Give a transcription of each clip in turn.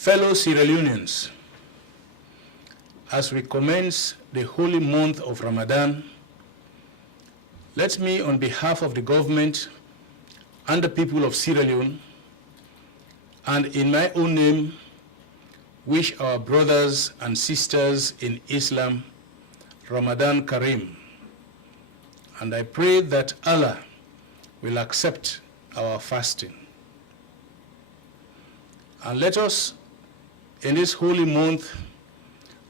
Fellow Sierra Leoneans, as we commence the holy month of Ramadan, let me, on behalf of the government and the people of Sierra Leone, and in my own name, wish our brothers and sisters in Islam Ramadan Kareem. And I pray that Allah will accept our fasting. And let us, in this holy month,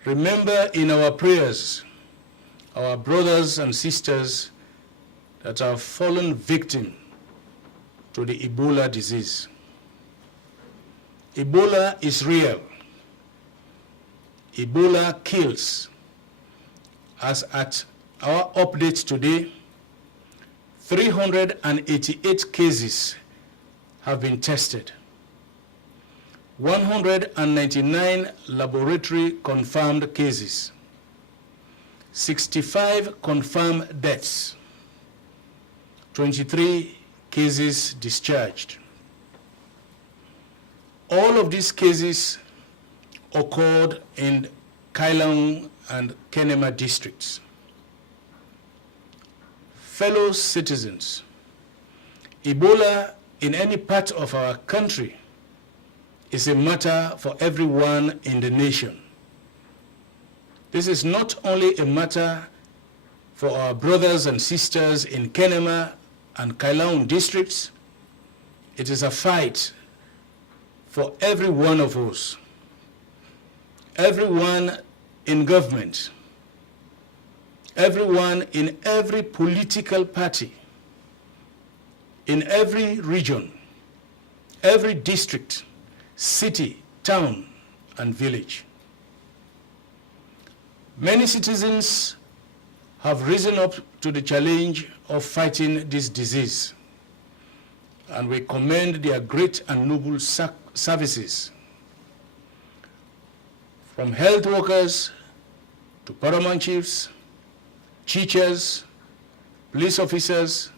remember in our prayers our brothers and sisters that have fallen victim to the Ebola disease. Ebola is real. Ebola kills. As at our update today, 388 cases have been tested. 199 laboratory confirmed cases. 65 confirmed deaths. 23 cases discharged. All of these cases occurred in Kailang and Kenema districts. Fellow citizens, Ebola in any part of our country is a matter for everyone in the nation. This is not only a matter for our brothers and sisters in Kenema and Kailang districts, it is a fight for every one of us, everyone in government, everyone in every political party, in every region, every district, city, town, and village. Many citizens have risen up to the challenge of fighting this disease, and we commend their great and noble services. From health workers to paramount chiefs, teachers, police officers,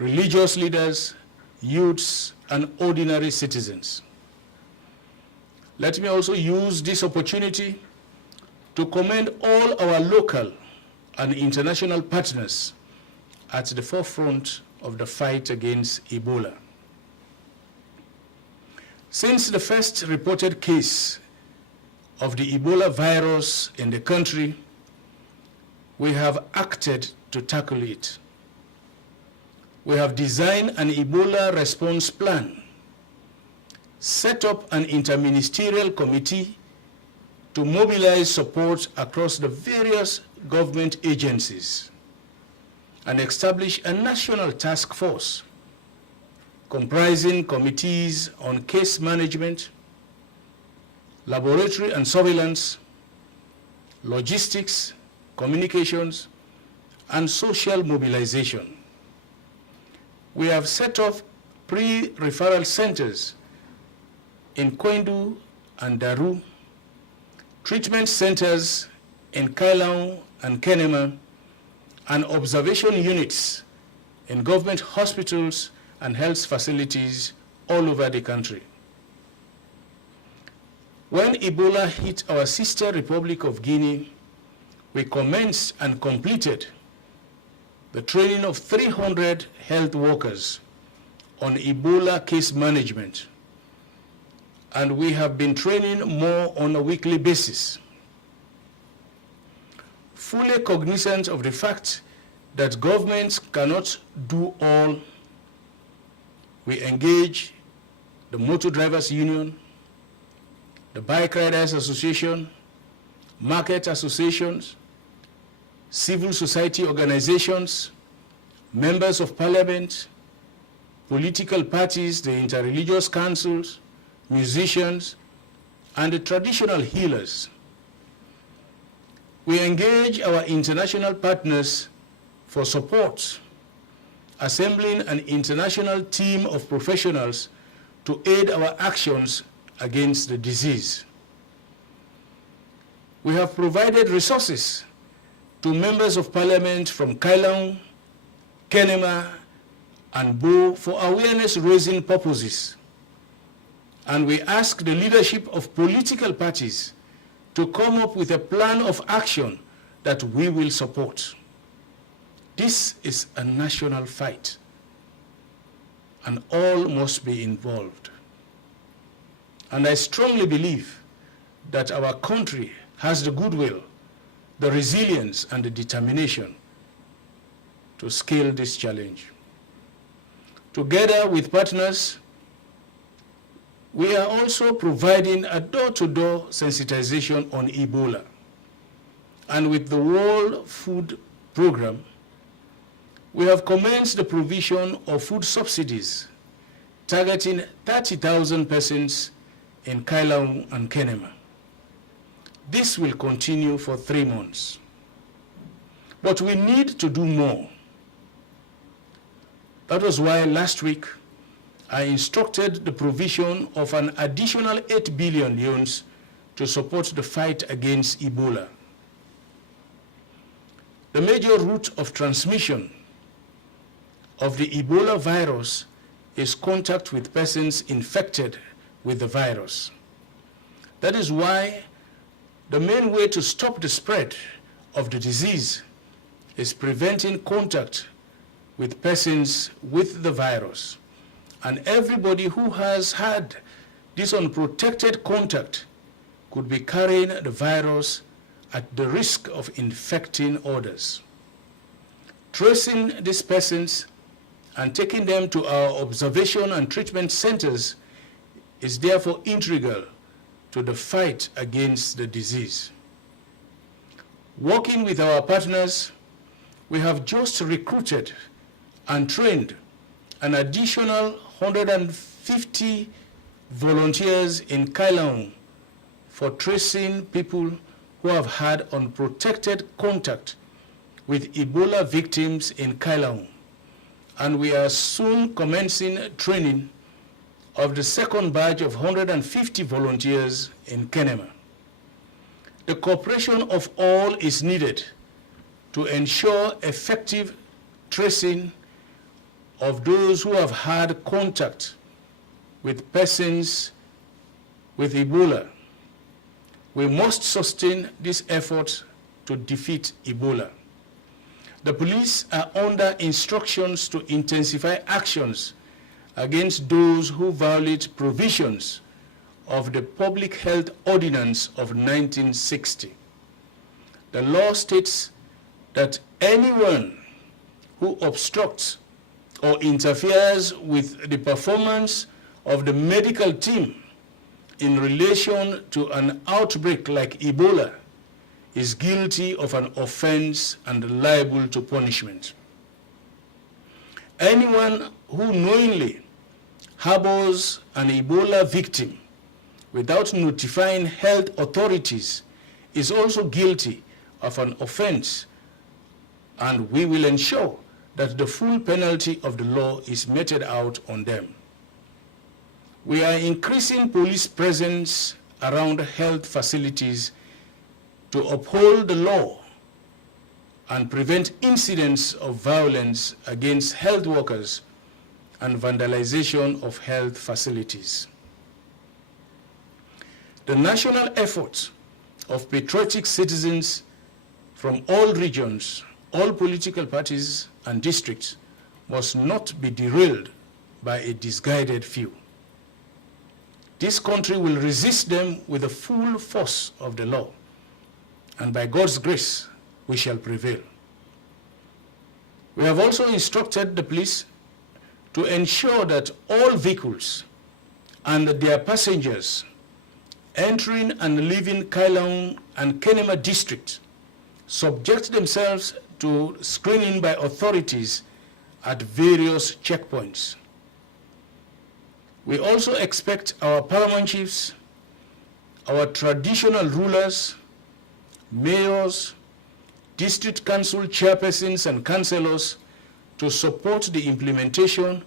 religious leaders, youths, and ordinary citizens. Let me also use this opportunity to commend all our local and international partners at the forefront of the fight against Ebola. Since the first reported case of the Ebola virus in the country, we have acted to tackle it. We have designed an Ebola response plan, set up an interministerial committee to mobilize support across the various government agencies, and establish a national task force comprising committees on case management, laboratory and surveillance, logistics, communications, and social mobilization. We have set up pre-referral centers in Kwendu and Daru, treatment centers in Kailang and Kenema, and observation units in government hospitals and health facilities all over the country. When Ebola hit our sister Republic of Guinea, we commenced and completed the training of 300 health workers on Ebola case management, and we have been training more on a weekly basis. Fully cognizant of the fact that governments cannot do all, we engage the Motor Drivers Union, the Bike Riders Association, market associations, civil society organizations, members of parliament, political parties, the interreligious councils, musicians, and the traditional healers. We engage our international partners for support, assembling an international team of professionals to aid our actions against the disease. We have provided resources to members of parliament from Kailang, Kenema, and Bo for awareness-raising purposes, And we ask the leadership of political parties to come up with a plan of action that we will support. This is a national fight, and all must be involved. And I strongly believe that our country has the goodwill, the resilience, and the determination to scale this challenge. Together with partners, we are also providing a door-to-door sensitization on Ebola. And with the World Food Program, we have commenced the provision of food subsidies targeting 30,000 persons in Kailaung and Kenema. This will continue for 3 months. But we need to do more. That was why last week I instructed the provision of an additional 8 billion yuans to support the fight against Ebola. The major route of transmission of the Ebola virus is contact with persons infected with the virus. That is why the main way to stop the spread of the disease is preventing contact with persons with the virus. And everybody who has had this unprotected contact could be carrying the virus at the risk of infecting others. Tracing these persons and taking them to our observation and treatment centers is therefore integral to the fight against the disease. Working with our partners, we have just recruited and trained an additional 150 volunteers in Kailaung for tracing people who have had unprotected contact with Ebola victims in Kailaung. And we are soon commencing training of the second batch of 150 volunteers in Kenema. The cooperation of all is needed to ensure effective tracing of those who have had contact with persons with Ebola. We must sustain this effort to defeat Ebola. The police are under instructions to intensify actions against those who violate provisions of the Public Health Ordinance of 1960. The law states that anyone who obstructs or interferes with the performance of the medical team in relation to an outbreak like Ebola is guilty of an offense and liable to punishment. Anyone who knowingly harbors an Ebola victim without notifying health authorities is also guilty of an offense, and we will ensure that the full penalty of the law is meted out on them. We are increasing police presence around health facilities to uphold the law and prevent incidents of violence against health workers and vandalization of health facilities. The national effort of patriotic citizens from all regions, all political parties and districts must not be derailed by a misguided few. This country will resist them with the full force of the law, and by God's grace, we shall prevail. We have also instructed the police to ensure that all vehicles and their passengers entering and leaving Kailaung and Kenema district subject themselves to screening by authorities at various checkpoints. We also expect our paramount chiefs, our traditional rulers, mayors, district council chairpersons and councillors to support the implementation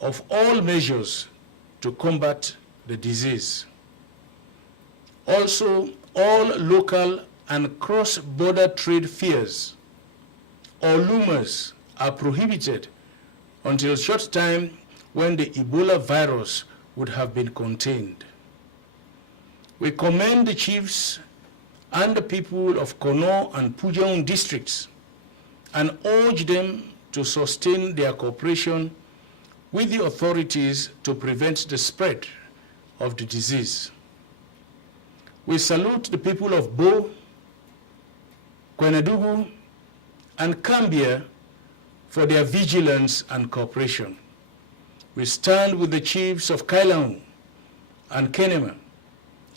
of all measures to combat the disease. Also, all local and cross-border trade fairs or rumors are prohibited until such time when the Ebola virus would have been contained. We commend the chiefs and the people of Kono and Pujong districts and urge them to sustain their cooperation with the authorities to prevent the spread of the disease. We salute the people of Bo, Kwenedugu, and Cambia for their vigilance and cooperation. We stand with the chiefs of Kailaung and Kenema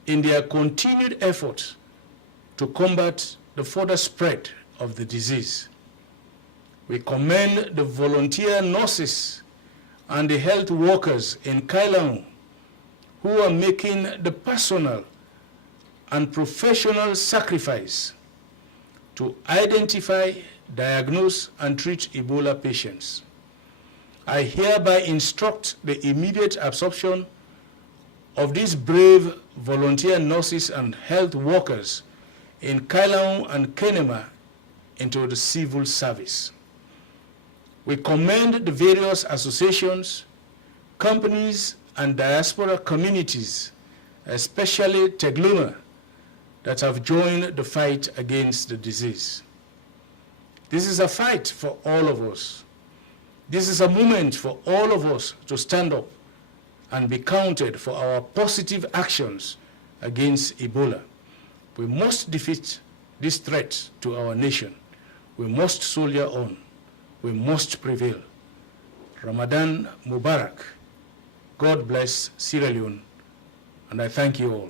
in their continued efforts to combat the further spread of the disease. We commend the volunteer nurses and the health workers in Kailaung who are making the personal and professional sacrifice to identify, diagnose, and treat Ebola patients. I hereby instruct the immediate absorption of these brave volunteer nurses and health workers in Kailaung and Kenema into the civil service. We commend the various associations, companies, and diaspora communities, especially Tegluma, that have joined the fight against the disease. This is a fight for all of us. This is a moment for all of us to stand up and be counted for our positive actions against Ebola. We must defeat this threat to our nation. We must soldier on. We must prevail. Ramadan Mubarak. God bless Sierra Leone, and I thank you all.